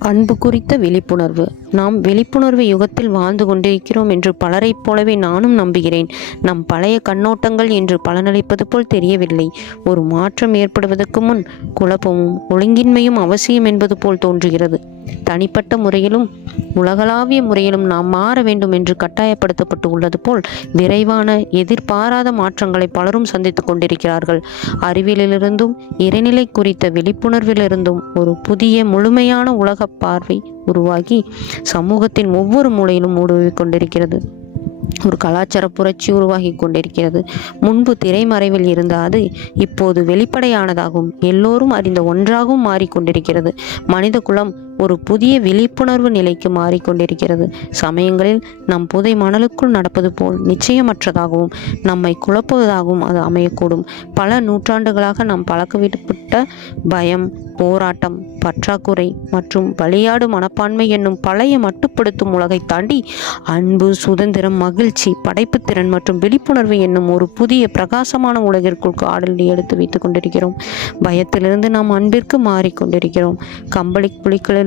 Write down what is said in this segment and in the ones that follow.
அன்பு குறித்த விழிப்புணர்வு. நாம் விழிப்புணர்வு யுகத்தில் வாழ்ந்து கொண்டிருக்கிறோம் என்று பலரைப் போலவே நானும் நம்புகிறேன். நம் பழைய கண்ணோட்டங்கள் என்று பலனளிப்பது போல் தெரியவில்லை. ஒரு மாற்றம் ஏற்படுவதற்கு முன் குழப்பமும் ஒழுங்கின்மையும் அவசியம் என்பது போல் தோன்றுகிறது. தனிப்பட்ட முறையிலும் உலகளாவிய முறையிலும் நாம் மாற வேண்டும் என்று கட்டாயப்படுத்தப்பட்டு உள்ளது போல் விரைவான எதிர்பாராத மாற்றங்களை பலரும் சந்தித்துக் கொண்டிருக்கிறார்கள். அறிவியலிலிருந்தும் இறைநிலை குறித்த விழிப்புணர்விலிருந்தும் ஒரு புதிய முழுமையான உலக பார்வை உருவாகி சமூகத்தின் ஒவ்வொரு மூலையிலும் ஊடுருவிக் கொண்டிருக்கிறது. ஒரு கலாச்சார புரட்சி உருவாகி கொண்டிருக்கிறது. முன்பு திரைமறைவில் இருந்த அது இப்போது வெளிப்படையானதாகவும் எல்லோரும் அறிந்த ஒன்றாகவும் மாறிக்கொண்டிருக்கிறது மனித குலம் ஒரு புதிய விழிப்புணர்வு நிலைக்கு மாறிக்கொண்டிருக்கிறது. சமயங்களில் நம் புதை மணலுக்குள் நடப்பது போல் நிச்சயமற்றதாகவும் நம்மை குழப்புவதாகவும் அது அமையக்கூடும். பல நூற்றாண்டுகளாக நாம் பழக்கவிடப்பட்ட பயம் போராட்டம் பற்றாக்குறை மற்றும் பலியாடு மனப்பான்மை என்னும் பழைய மட்டுப்படுத்தும் உலகை தாண்டி அன்பு சுதந்திரம் மகிழ்ச்சி படைப்புத்திறன் மற்றும் விழிப்புணர்வு என்னும் ஒரு புதிய பிரகாசமான உலகிற்குள் காடலி எடுத்து வைத்துக் கொண்டிருக்கிறோம். பயத்திலிருந்து நாம் அன்பிற்கு மாறிக்கொண்டிருக்கிறோம். கம்பளி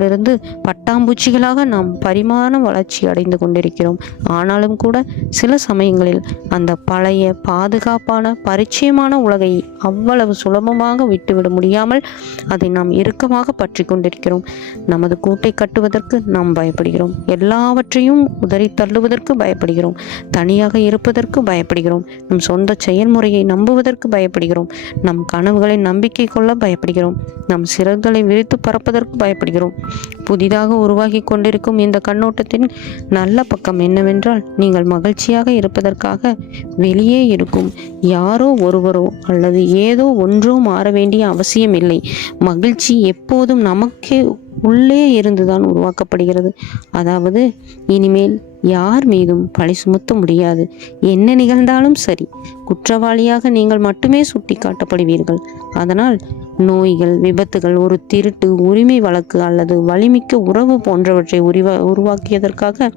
இருந்து பட்டாம்பூச்சிகளாக நாம் பரிமாண வளர்ச்சி அடைந்து கொண்டிருக்கிறோம். ஆனாலும் கூட சில சமயங்களில் அந்த பழைய பாதுகாப்பான பரிச்சயமான உலகை அவ்வளவு சுலபமாக விட்டுவிட முடியாமல் அதை நாம் இறுக்கமாக பற்றி கொண்டிருக்கிறோம். நமது கூட்டை கட்டுவதற்கு நாம் பயப்படுகிறோம். எல்லாவற்றையும் உதறி தள்ளுவதற்கு பயப்படுகிறோம். தனியாக இருப்பதற்கு பயப்படுகிறோம். நம் சொந்த செயல்முறையை நம்புவதற்கு பயப்படுகிறோம். நம் கனவுகளை நம்பிக்கை கொள்ள பயப்படுகிறோம். நம் சிறகுகளை விரித்து பறப்பதற்கு பயப்படுகிறோம். புதிதாக உருவாகி கொண்டிருக்கும் இந்த கண்ணோட்டத்தின் நல்ல பக்கம் என்னவென்றால் நீங்கள் மகிழ்ச்சியாக இருப்பதற்காக வெளியே இருக்கும் யாரோ ஒருவரோ அல்லது ஏதோ ஒன்றோ மாற வேண்டிய அவசியம் இல்லை. மகிழ்ச்சி எப்போதும் நமக்கே உள்ளே இருந்துதான் உருவாக்கப்படுகிறது. அதாவது இனிமேல் யார் மீதும் பழி சுமத்த முடியாது. என்ன நிகழ்ந்தாலும் சரி குற்றவாளியாக நீங்கள் மட்டுமே சுட்டி காட்டப்படுவீர்கள் அதனால் நோய்கள் விபத்துகள் ஒரு திருட்டு உரிமை வழக்கு அல்லது வலிமிக்க உறவு போன்றவற்றை உருவா உருவாக்கியதற்காக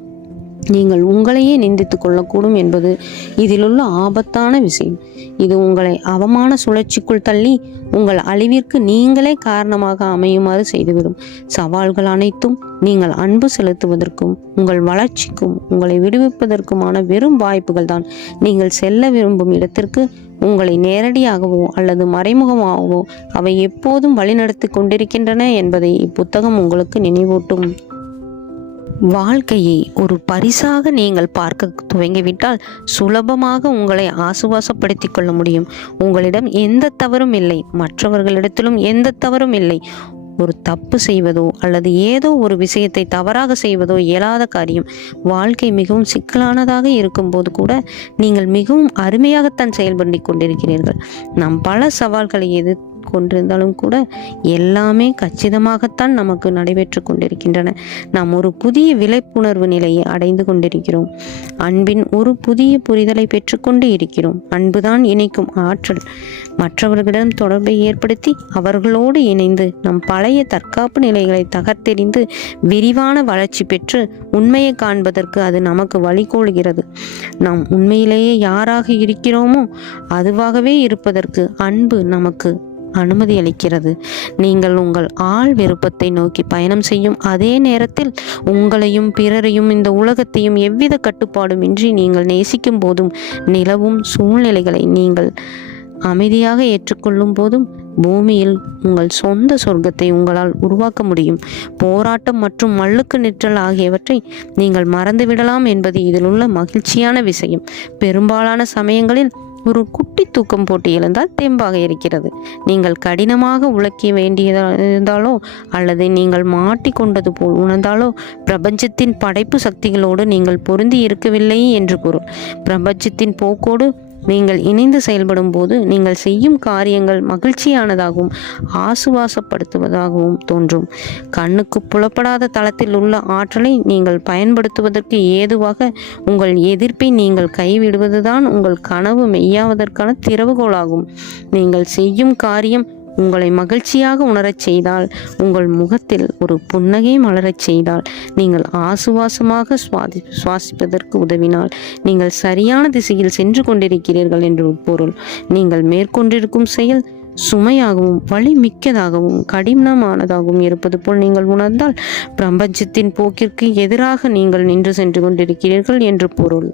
நீங்கள் உங்களையே நிந்தித்து கொள்ளக்கூடும் என்பது இதிலுள்ள ஆபத்தான விஷயம். இது உங்களை அவமான சுழற்சிக்குள் தள்ளி உங்கள் அழிவிற்கு நீங்களே காரணமாக அமையுமாறு செய்துவிடும். சவால்கள் அனைத்தும் நீங்கள் அன்பு செலுத்துவதற்கும் உங்கள் வளர்ச்சிக்கும் உங்களை விடுவிப்பதற்குமான வெறும் வாய்ப்புகள் தான். நீங்கள் செல்ல விரும்பும் இடத்திற்கு உங்களை நேரடியாகவோ அல்லது மறைமுகமாகவோ அவை எப்போதும் வழிநடத்தி கொண்டிருக்கின்றன என்பதை இப்புத்தகம் உங்களுக்கு நினைவூட்டும். வாழ்க்கையை ஒரு பரிசாக நீங்கள் பார்க்க துவங்கிவிட்டால் சுலபமாக உங்களை ஆசுவாசப்படுத்திக் கொள்ள முடியும். உங்களிடம் எந்த தவறும் இல்லை. மற்றவர்களிடத்திலும் எந்த தவறும் இல்லை. ஒரு தப்பு செய்வதோ அல்லது ஏதோ ஒரு விஷயத்தை தவறாக செய்வதோ இயலாத காரியம். வாழ்க்கை மிகவும் சிக்கலானதாக இருக்கும்போது கூட நீங்கள் மிகவும் அருமையாகத்தான் செயல்பட்டு கொண்டிருக்கிறீர்கள். நாம் பல சவால்களை எதிர் கொண்டிருந்தாலும் கூட எல்லாமே கச்சிதமாகத்தான் நமக்கு நடைபெற்று கொண்டிருக்கின்றன. நாம் ஒரு புதிய விழிப்புணர்வு நிலையை அடைந்து கொண்டிருக்கிறோம். அன்பின் ஒரு புதிய புரிதலை பெற்றுக்கொண்டு இருக்கிறோம். அன்புதான் இணைக்கும் ஆற்றல். மற்றவர்களிடம் தொடர்பை ஏற்படுத்தி அவர்களோடு இணைந்து நம் பழைய தற்காப்பு நிலைகளை தகர்த்தெறிந்து விரிவான வளர்ச்சி பெற்று உண்மையை காண்பதற்கு அது நமக்கு வழிகோளுகிறது நாம் உண்மையிலேயே யாராக இருக்கிறோமோ அதுவாகவே இருப்பதற்கு அன்பு நமக்கு அனுமதி அளிக்கிறது. நீங்கள் உங்கள் ஆள் விருப்பத்தை நோக்கி பயணம் செய்யும் அதே நேரத்தில் உங்களையும் பிறரையும் இந்த உலகத்தையும் எவ்வித கட்டுப்பாடும் இன்றி நீங்கள் நேசிக்கும் போதும் நிலவும் சூழ்நிலைகளை நீங்கள் அமைதியாக ஏற்றுக்கொள்ளும் போதும் பூமியில் உங்கள் சொந்த சொர்க்கத்தை உங்களால் உருவாக்க முடியும். போராட்டம் மற்றும் மல்லுக்கு நிற்றல் ஆகியவற்றை நீங்கள் மறந்துவிடலாம் என்பது இதில் உள்ள மகிழ்ச்சியான விஷயம். பெரும்பாலான சமயங்களில் ஒரு குட்டி தூக்கம் போட்டு எழுந்தால் தெம்பாக இருக்கிறது. நீங்கள் கடினமாக உழைக்க வேண்டியதா இருந்தாலோ அல்லது நீங்கள் மாட்டிக்கொண்டது போல் உணர்ந்தாலோ பிரபஞ்சத்தின் படைப்பு சக்திகளோடு நீங்கள் பொருந்தி இருக்கவில்லை என்று பொருள் பிரபஞ்சத்தின் போக்கோடு நீங்கள் இணைந்து செயல்படும் போது நீங்கள் செய்யும் காரியங்கள் மகிழ்ச்சியானதாகவும் ஆசுவாசப்படுத்துவதாகவும் தோன்றும். கண்ணுக்கு புலப்படாத தளத்தில் உள்ள ஆற்றலை நீங்கள் பயன்படுத்துவதற்கு ஏதுவாக உங்கள் எதிர்ப்பை நீங்கள் கைவிடுவதுதான் உங்கள் கனவு மெய்யாவதற்கான திறவுகோலாகும். நீங்கள் செய்யும் காரியம் உங்களை மகிழ்ச்சியாக உணரச் செய்தால் உங்கள் முகத்தில் ஒரு புன்னகை மலரச் செய்தால் நீங்கள் ஆசுவாசமாக சுவாதி சுவாசிப்பதற்கு உதவினால் நீங்கள் சரியான திசையில் சென்று கொண்டிருக்கிறீர்கள் என்று பொருள். நீங்கள் மேற்கொண்டிருக்கும் செயல் சுமையாகவும் வலி மிக்கதாகவும் கடினமானதாகவும் இருப்பது போல் நீங்கள் உணர்ந்தால் பிரபஞ்சத்தின் போக்கிற்கு எதிராக நீங்கள் நின்று சென்று கொண்டிருக்கிறீர்கள் என்று பொருள்.